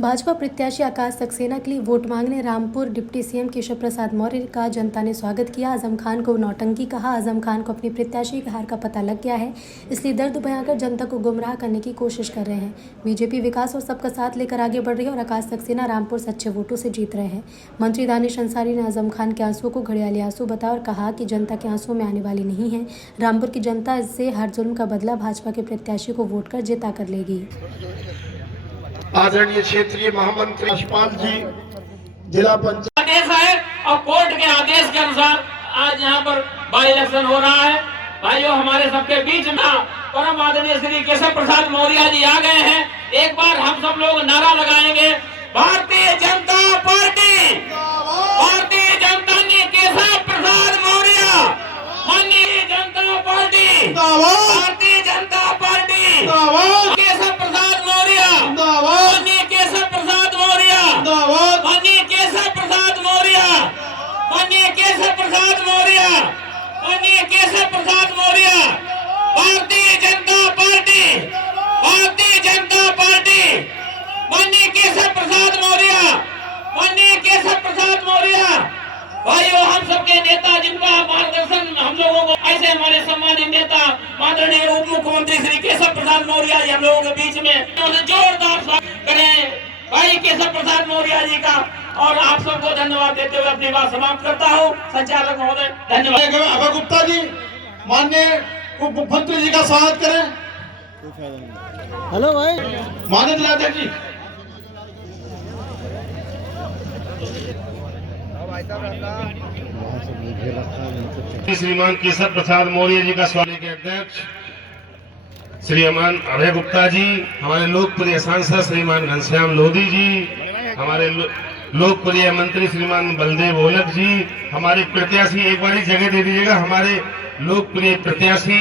भाजपा प्रत्याशी आकाश सक्सेना के लिए वोट मांगने रामपुर डिप्टी सीएम केशव प्रसाद मौर्य का जनता ने स्वागत किया। आजम खान को नौटंकी कहा। आजम खान को अपनी प्रत्याशी की हार का पता लग गया है, इसलिए दर्द बयां कर जनता को गुमराह करने की कोशिश कर रहे हैं। बीजेपी विकास और सबका साथ लेकर आगे बढ़ रही है और आकाश सक्सेना रामपुर से अच्छे वोटों से जीत रहे हैं। मंत्री दानिश अंसारी ने आजम खान के आंसुओं को घड़ियाली आंसू बताया और कहा कि जनता के आंसुओं में आने वाली नहीं है। रामपुर की जनता इससे हर जुल्म का बदला भाजपा के प्रत्याशी को वोट कर जिता कर लेगी। आदरणीय क्षेत्रीय महामंत्री यशपाल जी, जिला पंचायत आदेश है और कोर्ट के आदेश के अनुसार आज यहाँ पर बाई इलेक्शन हो रहा है। भाइयों, हमारे सबके बीच में परम आदरणीय श्री केशव प्रसाद मौर्य जी आ गए हैं। एक बार हम सब लोग नारा लगाएंगे, भारतीय जनता पार्टी, भारतीय जनता ने केशव प्रसाद मौर्य, माननीय जनता पार्टी, भारतीय जनता पार्टी, केशव प्रसाद मौर्य, माननीय केशव प्रसाद मौर्य, माननीय केशव प्रसाद मौर्य, माननीय केशव प्रसाद मौर्य, माननीय केशव प्रसाद मौर्य, भारतीय जनता पार्टी, भारतीय जनता पार्टी, माननीय केशव प्रसाद मौर्य, माननीय केशव प्रसाद मौर्य। भाइयों, हम सबके नेता जिनका मार्गदर्शन हम लोगों को, ऐसे हमारे सम्मानित नेता आदरणीय उप मुख्यमंत्री श्री केशव प्रसाद मौर्य जी हम लोगों के बीच में जोरदार स्वागत करें भाई केशव प्रसाद मौर्य जी का। और आप सबको धन्यवाद देते हुए अपनी बात समाप्त करता हूँ। संचालक महोदय धन्यवाद। अभय गुप्ता जी, माननीय उप मुख्यमंत्री जी का स्वागत करें। हेलो भाई, माननीय जिलाध्यक्ष जी। श्रीमान केशव प्रसाद मौर्य जी का स्वागत के अध्यक्ष श्रीमान अभय गुप्ता जी, हमारे लोकप्रिय सांसद श्रीमान घनश्याम लोधी जी, हमारे लोकप्रिय मंत्री श्रीमान बलदेव ओलख जी, हमारे प्रत्याशी, एक बार जगह दे दीजिएगा, हमारे लोकप्रिय प्रत्याशी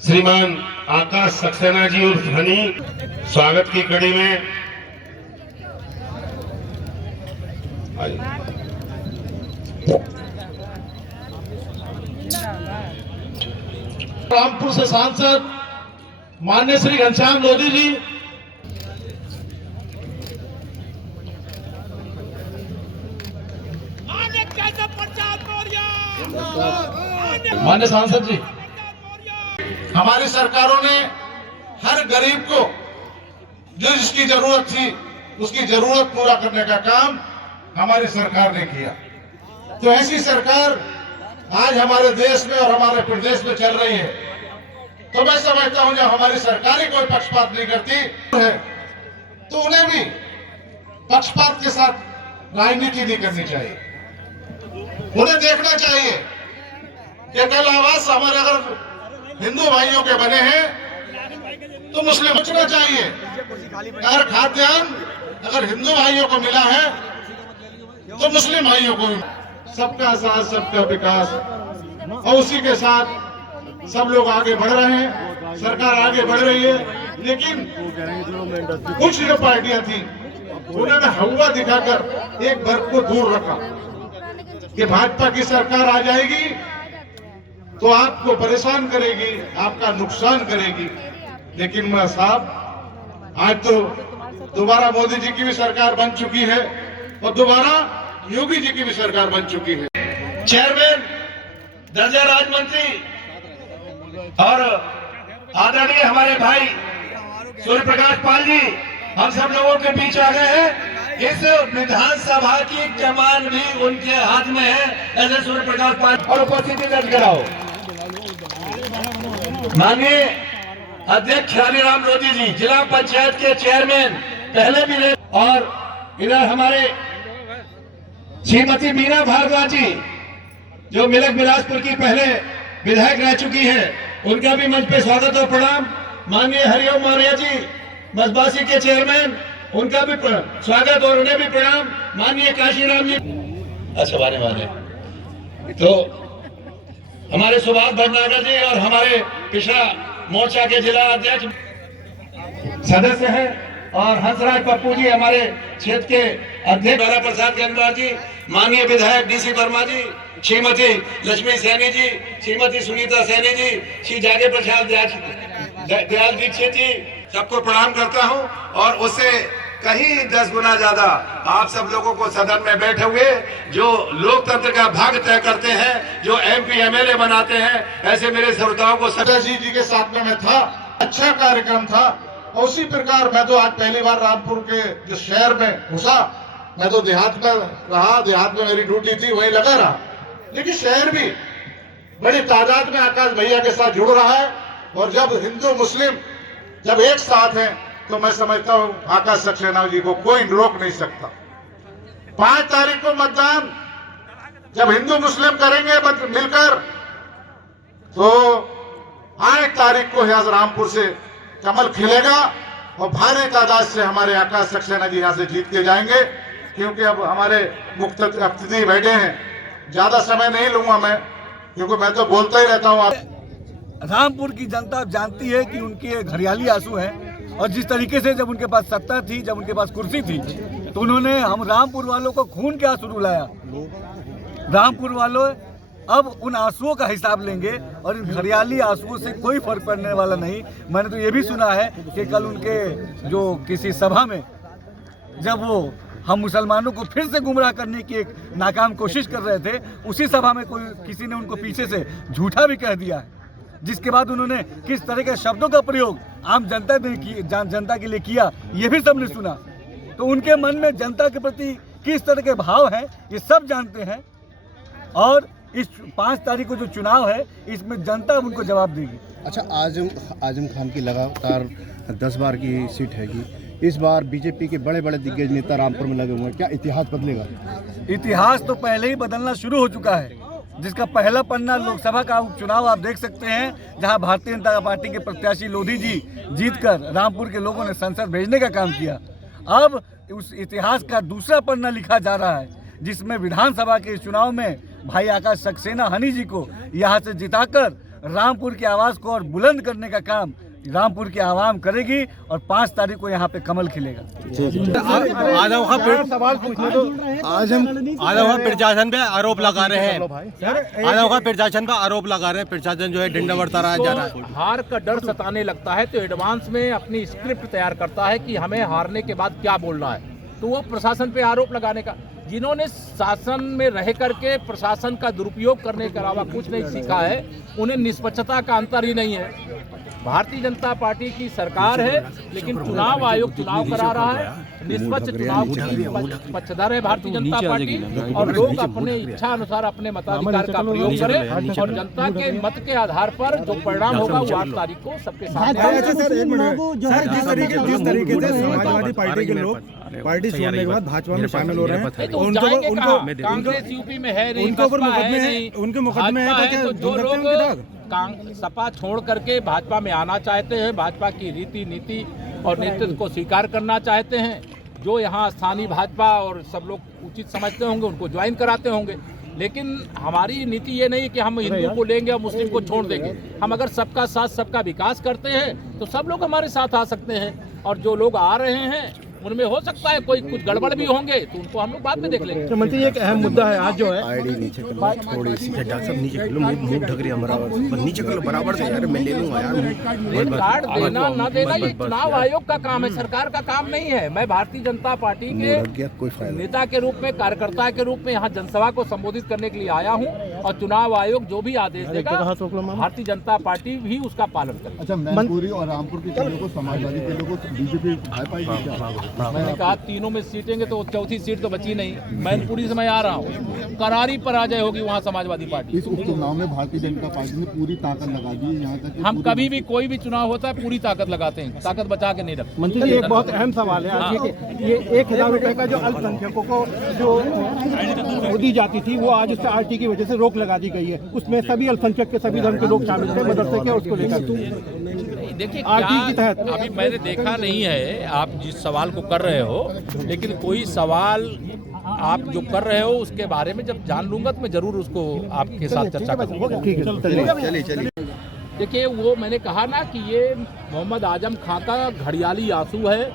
श्रीमान आकाश सक्सेना जी उर्फ हनी, स्वागत की कड़ी में रामपुर से सांसद माननीय श्री घनश्याम लोधी जी, माननीय सांसद जी, हमारी सरकारों ने हर गरीब को जो जिसकी जरूरत थी उसकी जरूरत पूरा करने का काम हमारी सरकार ने किया। तो ऐसी सरकार आज हमारे देश में और हमारे प्रदेश में चल रही है। तो मैं समझता हूं जब हमारी सरकार ही कोई पक्षपात नहीं करती है तो उन्हें भी पक्षपात के साथ राजनीति नहीं करनी चाहिए। उन्हें देखना चाहिए कि कल आवास हमारे अगर हिंदू भाइयों के बने हैं तो मुस्लिम बचना चाहिए। अगर खाद्यान्न अगर हिंदू भाइयों को मिला है तो मुस्लिम भाइयों को भी। सबका साथ सबका विकास, और उसी के साथ सब लोग आगे बढ़ रहे हैं, सरकार आगे बढ़ रही है। लेकिन कुछ जो पार्टियां थी उन्होंने हवा दिखाकर एक वर्ग को दूर रखा कि भाजपा की सरकार आ जाएगी तो आपको परेशान करेगी, आपका नुकसान करेगी। लेकिन मैं साहब, आज तो दोबारा मोदी जी की भी सरकार बन चुकी है और दोबारा योगी जी की भी सरकार बन चुकी है। चेयरमैन, दर्जा राज मंत्री और आदरणीय हमारे भाई सूर्य प्रकाश पाल जी हम सब लोगों के बीच आ गए हैं। इस विधानसभा की कमान भी उनके हाथ में है, ऐसे सूर्य प्रकाश पाल। और उपस्थिति दर्ज कराओ माननीय अध्यक्ष हरिराम लोधी जी, जिला पंचायत के चेयरमैन पहले भी रहे, और इधर हमारे श्रीमती मीना भारद्वाज जी जो मिलक बिलासपुर की पहले विधायक रह चुकी है, उनका भी मंच पे स्वागत और प्रणाम। माननीय हरिओम मौर्य जी, मसबासी के चेयरमैन, उनका भी स्वागत और उन्हें भी प्रणाम। माननीय काशीराम जी, अच्छा वाले तो हमारे सुभाष भटनागर जी और हमारे पिछड़ा मोर्चा के जिला अध्यक्ष सदस्य हैं, और हंसराज पप्पू जी हमारे क्षेत्र के अध्यक्ष, बाला प्रसाद गंगवार जी, माननीय विधायक डीसी वर्मा जी, श्रीमती लक्ष्मी सैनी जी, श्रीमती सुनीता सैनी जी, श्री जागे प्रसाद दयाल दीक्षित जी, सबको प्रणाम करता हूं। और उससे कहीं 10 गुना ज्यादा आप सब लोगों को सदन में बैठे हुए जो लोकतंत्र का भाग तय करते हैं, जो MP MLA बनाते हैं, ऐसे मेरे श्रोताओं को जी के साथ में मैं था, अच्छा कार्यक्रम था। और उसी प्रकार मैं तो आज पहली बार रामपुर के जो शहर में घुसा, मैं तो देहात में रहा, देहात में मेरी ड्यूटी थी, वही लगा रहा, लेकिन शहर भी बड़ी तादाद में आकाश भैया के साथ जुड़ रहा है। और जब हिंदू मुस्लिम जब एक साथ हैं तो मैं समझता हूं आकाश सक्सेना जी को कोई रोक नहीं सकता। 5 तारीख को मतदान जब हिंदू मुस्लिम करेंगे मिलकर, तो 8 तारीख को यहाँ रामपुर से कमल खिलेगा और भारी तादाद से हमारे आकाश सक्सेना जी यहाँ से जीत के जाएंगे। क्योंकि अब हमारे मुख्य अतिथि बैठे हैं, ज्यादा समय नहीं लूंगा मैं, क्योंकि मैं तो बोलता ही रहता हूँ। रामपुर की जनता जानती है कि उनके घड़ियाली आंसू हैं, और जिस तरीके से जब उनके पास सत्ता थी, जब उनके पास कुर्सी थी, तो उन्होंने हम रामपुर वालों को खून के आंसू रुलाया। रामपुर वालों अब उन आंसुओं का हिसाब लेंगे और इन घड़ियाली आंसुओं से कोई फर्क पड़ने वाला नहीं। मैंने तो ये भी सुना है कि कल उनके जो किसी सभा में जब वो हम मुसलमानों को फिर से गुमराह करने की एक नाकाम कोशिश कर रहे थे, उसी सभा में किसी ने उनको पीछे से झूठा भी कह दिया है, जिसके बाद उन्होंने किस तरह के शब्दों का प्रयोग आम जनता के लिए किया, ये भी सबने सुना। तो उनके मन में जनता के प्रति किस तरह के भाव हैं ये सब जानते हैं। और इस 5 तारीख को जो चुनाव है, इसमें जनता उनको जवाब देगी। अच्छा, आजम खान की लगातार 10 बार की सीट हैगी, इस बार बीजेपी के बड़े बड़े दिग्गज नेता रामपुर में लगे हुए हैं, क्या इतिहास बदलेगा? इतिहास तो पहले ही बदलना शुरू हो चुका है, जिसका पहला पन्ना लोकसभा का उपचुनाव आप देख सकते हैं, जहां भारतीय जनता पार्टी के प्रत्याशी लोधी जी जीतकर रामपुर के लोगों ने संसद भेजने का काम किया। अब उस इतिहास का दूसरा पन्ना लिखा जा रहा है, जिसमें विधानसभा के चुनाव में भाई आकाश सक्सेना हनी जी को यहाँ से जिताकर रामपुर की आवाज़ को और बुलंद करने का काम रामपुर की आवाम करेगी और 5 तारीख को यहाँ पे कमल खिलेगा। आजम प्रशासन पे आरोप लगा रहे हैं, आजम प्रशासन पे आरोप लगा रहे हैं, प्रशासन जो है डंडा बरता रहा जा रहा है। हार का डर सताने लगता है तो एडवांस में अपनी स्क्रिप्ट तैयार करता है कि हमें हारने के बाद क्या बोलना है, तो वो प्रशासन पे आरोप लगाने का। जिन्होंने शासन में रह करके प्रशासन का दुरुपयोग करने के अलावा कुछ नहीं सीखा है, उन्हें निष्पक्षता का अंतर ही नहीं है। भारतीय जनता पार्टी की सरकार है, लेकिन चुनाव आयोग चुनाव करा रहा है, निष्पक्ष चुनाव की पक्षधर है भारतीय जनता पार्टी, और लोग अपने इच्छा अनुसार अपने मताधिकार का प्रयोग करें और जनता के मत के आधार पर जो परिणाम होगा वो 8 तारीख को सबके सामने। जिस तरीके से समाजवादी पार्टी के लोग पार्टी छोड़ने के बाद भाजपा में शामिल हो रहे हैं, तो कांग्रेस यूपी में है नहीं, उनके मुकदमे है, तो जो लोग सपा छोड़ करके भाजपा में आना चाहते हैं, भाजपा की रीति नीति और नेतृत्व को स्वीकार करना चाहते हैं, जो यहाँ स्थानीय भाजपा और सब लोग उचित समझते होंगे उनको ज्वाइन कराते होंगे। लेकिन हमारी नीति ये नहीं कि हम हिंदू को लेंगे और मुस्लिम को छोड़ देंगे। हम अगर सबका साथ सबका विकास करते हैं तो सब लोग हमारे साथ आ सकते हैं, और जो लोग आ रहे हैं उनमें हो सकता है कोई कुछ गड़बड़ भी होंगे, तो उनको हम लोग बाद में देख लेंगे। तो मंत्री, एक अहम मुद्दा है आज जो है आईडी नीचे कर लो, थोड़ी सी डॉक्टर साहब नीचे कर लो, मुंह ढक रही है हमारा, नीचे कर लो बराबर से यार, मैं ले लूंगा यार। रेड कार्ड देना ना देना ये चुनाव आयोग का काम है, सरकार का काम नहीं है। मैं भारतीय जनता पार्टी के नेता के रूप में, कार्यकर्ता के रूप में यहाँ जनसभा को संबोधित करने के लिए आया हूँ, और चुनाव आयोग जो भी आदेश देगा भारतीय जनता पार्टी भी उसका पालन करेगी। अच्छा, मैनपुरी और रामपुर के लोगों को, समाजवादी के लोगों को बीजेपी मैंने कहा तीनों में सीटेंगे तो चौथी सीट तो बची नहीं। मैनपुरी से मैं आ रहा हूँ, करारी पराजय होगी वहाँ समाजवादी पार्टी। इस उपचुनाव में भारतीय जनता पार्टी ने पूरी ताकत लगा दी है, यहाँ तक हम कभी भी कोई भी चुनाव होता है पूरी ताकत लगाते हैं, ताकत बचा के नहीं रखते। मंत्री जी, एक बहुत अहम सवाल है आज के, ये 1000 रुपए का जो अल्पसंख्यकों को जो दी जाती थी, वो आज उससे RT की वजह से रोक लगा दी गई है। उसमें सभी अल्पसंख्यक के सभी धर्म के लोग शामिल थे, मदरसे के, उसको लेकर देखिए अभी मैंने देखा नहीं है आप जिस सवाल को कर रहे हो, लेकिन कोई सवाल आप जो कर रहे हो उसके बारे में जब जान लूंगा तो मैं जरूर उसको आपके साथ चर्चा करूंगा। चलिए। देखिए, वो मैंने कहा ना कि ये मोहम्मद आजम खां का घड़ियाली आंसू है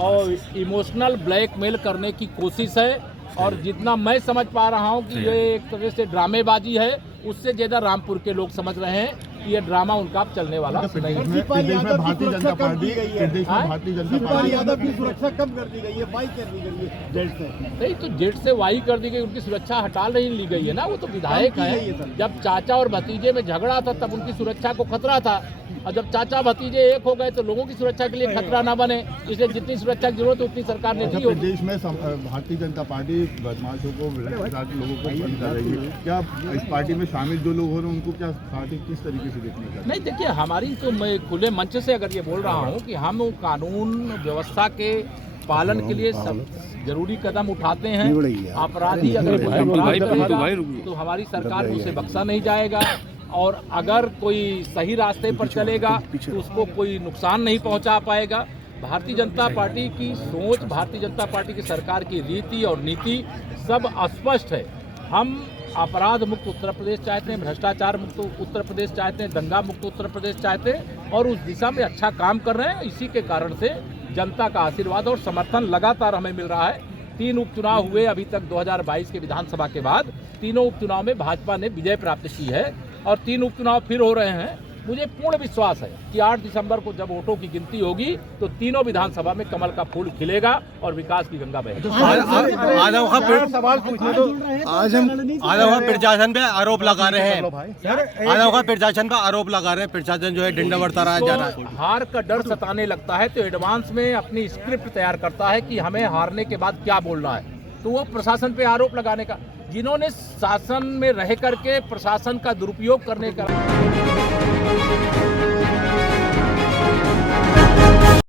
और इमोशनल ब्लैकमेल करने की कोशिश है, और जितना मैं समझ पा रहा हूँ कि ये एक तरह से ड्रामेबाजी है, उससे ज़्यादा रामपुर के लोग समझ रहे हैं ये ड्रामा उनका अब चलने वाला नहीं है। भारतीय जनता पार्टी हाँ? भारतीय जनता यादव की सुरक्षा कम कर दी गई है, वाई कर दी गई है जेट से। नहीं तो जेट से वाई कर दी गई, उनकी सुरक्षा हटा नहीं ली गई है ना, वो तो विधायक है। जब चाचा और भतीजे में झगड़ा था तब उनकी सुरक्षा को खतरा था, और जब चाचा भतीजे एक हो गए तो लोगों की सुरक्षा के लिए खतरा ना बने, इसलिए जितनी सुरक्षा की जरूरत है उतनी सरकार ने दी होगी। प्रदेश में भारतीय जनता पार्टी बदमाशों को लोगों को बंद कर रही है, क्या इस पार्टी में शामिल जो लोग हो रहे हैं उनको क्या पार्टी किस तरीके से देखने का? नहीं देखिए, हमारी तो मैं खुले मंच से अगर ये बोल रहा हूँ कि हम कानून व्यवस्था के पालन के लिए सब जरूरी कदम उठाते हैं। अपराधी अगर कोई अपराध करेगा तो हमारी सरकार में उसे बख्शा नहीं जाएगा, और अगर कोई सही रास्ते पर चलेगा तो उसको कोई नुकसान नहीं पहुंचा पाएगा। भारतीय जनता पार्टी की सोच, भारतीय जनता पार्टी की सरकार की रीति और नीति सब स्पष्ट है। हम अपराध मुक्त उत्तर प्रदेश चाहते हैं, भ्रष्टाचार मुक्त उत्तर प्रदेश चाहते हैं, दंगा मुक्त उत्तर प्रदेश चाहते हैं, और उस दिशा में अच्छा काम कर रहे हैं। इसी के कारण से जनता का आशीर्वाद और समर्थन लगातार हमें मिल रहा है। 3 उपचुनाव हुए अभी तक 2022 के विधानसभा के बाद, तीनों उपचुनाव में भाजपा ने विजय प्राप्त की है, और 3 उपचुनाव फिर हो रहे हैं। मुझे पूर्ण विश्वास है कि 8 दिसंबर को जब वोटों की गिनती होगी तो तीनों विधानसभा में कमल का फूल खिलेगा और विकास की गंगा बहेगी। आजम का प्रशासन पे आरोप लगा रहे हैं, आजम का प्रशासन पे आरोप लगा रहे हैं, प्रशासन जो है डंडा बरता रहा जा रहा है। हार का डर सताने लगता है तो एडवांस में अपनी स्क्रिप्ट तैयार करता है कि हमें हारने के बाद क्या बोलना है, तो वो प्रशासन पे आरोप लगाने का, जिन्होंने शासन में रह करके प्रशासन का दुरुपयोग करने का